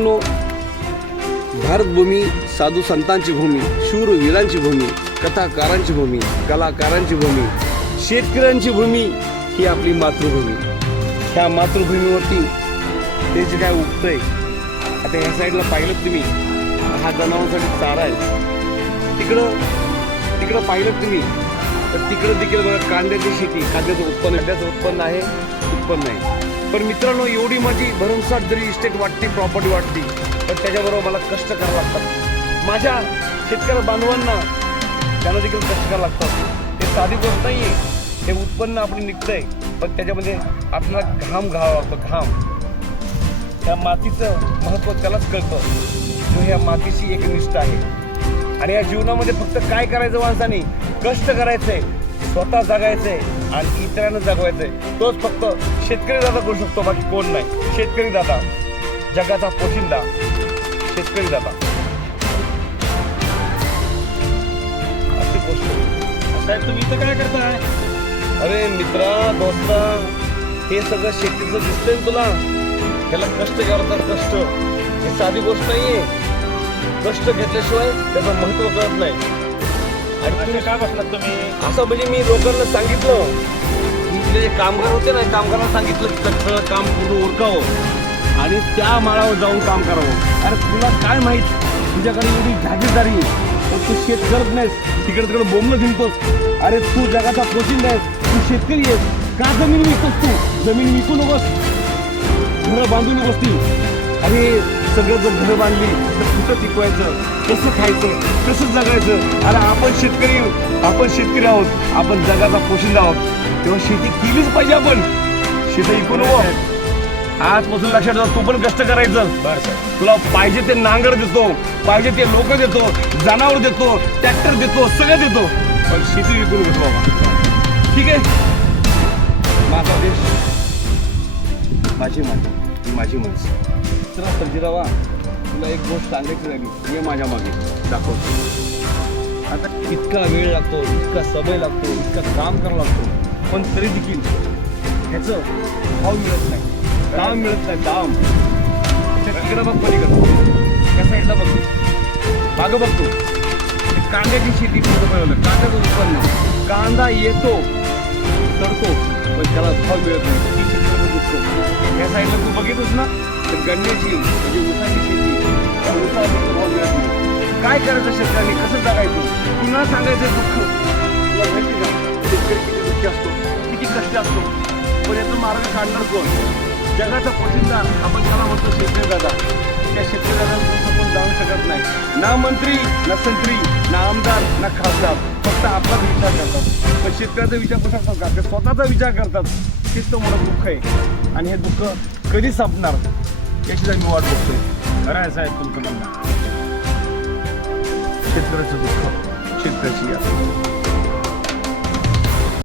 मित्रांनो, भारतभूमी साधू संतांची भूमी, शूरवीरांची भूमी, कथाकारांची भूमी, कलाकारांची भूमी, शेतकऱ्यांची भूमी ही आपली मातृभूमी. ह्या मातृभूमीवरती ते जे काय उगतंय, आता ह्या साईडला पाहिलं तुम्ही, हा जनावरांसाठी चारा आहे. तिकडं पाहिलं तुम्ही तर तिकडं देखील बघा कांद्याची शेती, कांद्याचं उत्पन्न आहे, उत्पन्न आहे. पण मित्रांनो, एवढी माझी भरमसाठ जरी इस्टेट वाटते, प्रॉपर्टी वाटते, तर त्याच्याबरोबर मला कष्ट करावं लागतात. माझ्या शेतकरी बांधवांना त्यांना देखील कष्ट करावं लागतात. ते साधी गोष्ट नाही आहे. हे उत्पन्न आपलं निघतंय, पण त्याच्यामध्ये आपल्याला घाम घालावा लागतो, घाम. त्या मातीचं महत्त्व त्यालाच कळतं जो ह्या मातीची एक निष्ठा आहे. आणि या जीवनामध्ये फक्त काय करायचं माणसाने, कष्ट करायचंय, स्वतः जगायचंय आणि इतरांना जगवायचंय. तोच फक्त शेतकरी दादा करू शकतो, बाकी कोण नाही. शेतकरी दादा जगाचा पोशिंदा, शेतकरी दादा अशी गोष्ट. साहेब तुम्ही इथं काय करताय? अरे मित्रा, दोस्ता, हे सगळं शेतीचं दिसतंय ना तुला. ह्याला कष्ट करतात, कष्ट. हे साधी गोष्ट नाहीये. कष्ट घेतल्याशिवाय त्याचं महत्त्व कळत नाही. आणि तुम्ही काय बसलात तुम्ही? असं म्हणजे मी लोकांना सांगितलं, इथले जे कामगार होते ना, कामगारांना सांगितलं की सगळं काम पूर्ण उरकावं आणि त्या माळावर जाऊन काम करावं. अरे तुला काय माहीत, तुझ्याकडे एवढी जागीरदारी, पण तू शेत करत नाहीस, तिकडे बोंबलं फिरतोस. अरे तू जगाचा पोशिंदा आहेस, तू शेतकरी आहेस. का जमीन विकतोस? तू जमीन विकू नकोस, घरं बांधू नकोस ती. अरे सगळं जर घरं बांधली तर कुठं टिकवायचं, कसं खायचं, कसं जगायचं. अरे आपण शेतकरी आहोत, आपण जगाचा पोशिंदा आहोत, तेव्हा शेती केलीच पाहिजे. आपण शेती विकू नको. आजपासून लक्षात ठेव, तू पण कष्ट करायचं. तुला पाहिजे ते नांगर देतो, पाहिजे ते लोक देतो, जनावर देतो, ट्रॅक्टर देतो, सगळं देतो, पण शेती विकू नको बाबा. ठीक आहे? माझा देश, माझी माती, माझी माणसं. चला सर्जीरावा, तुला एक गोष्ट सांगायची राहिली, ये माझ्या मागे दाखवतो. आता इतका वेळ लागतो, इतका समय लागतो, इतका काम करावं लागतो, पण तरी देखील ह्याचं भाव मिळत नाही, दाम मिळत नाही, दाम. तिकडं बघ, पलीकडं त्या साईडला बघतो, मागं बघतो, कांद्याची शेती कुठं मिळवलं, कांद्याचं उत्पन्न. कांदा येतो, चढतो, पण त्याला भाव मिळत नाही. ती शेतकऱ्याचं दुःख. या साईडला तू बघितलंस ना, तर गन्याची म्हणजे ऊसाची शेती, त्या ऊसाला भाव मिळत नाही. काय करायचं शेतकऱ्यांनी, कसं जगायचं, पुन्हा सांगायचं दुःख. तुला माहिती का शेतकरी किती दुःखी असतो, किती कष्ट असतो, पण याचा मार्ग काढणार कोण? जगाचा पोशिंदा आपण त्याला म्हणतो शेतकरी दादा. त्या शेतकरी दादा कोण जाऊ शकत नाही. ना मंत्री, ना संत्री, ना आमदार, ना खासदार. फक्त आपलाच विचार करतात. पण शेतकऱ्याचा विचार कसा करतात का? ते स्वतःचा विचार करतात. हेच तर मोठं दुःख आहे. आणि हे दुःख कधी संपणार याची मी वाट बघतोय. खरं आहे साहेब तुमचं म्हणणं. शेतकऱ्याचं दुःख, शेतकऱ्याची याद.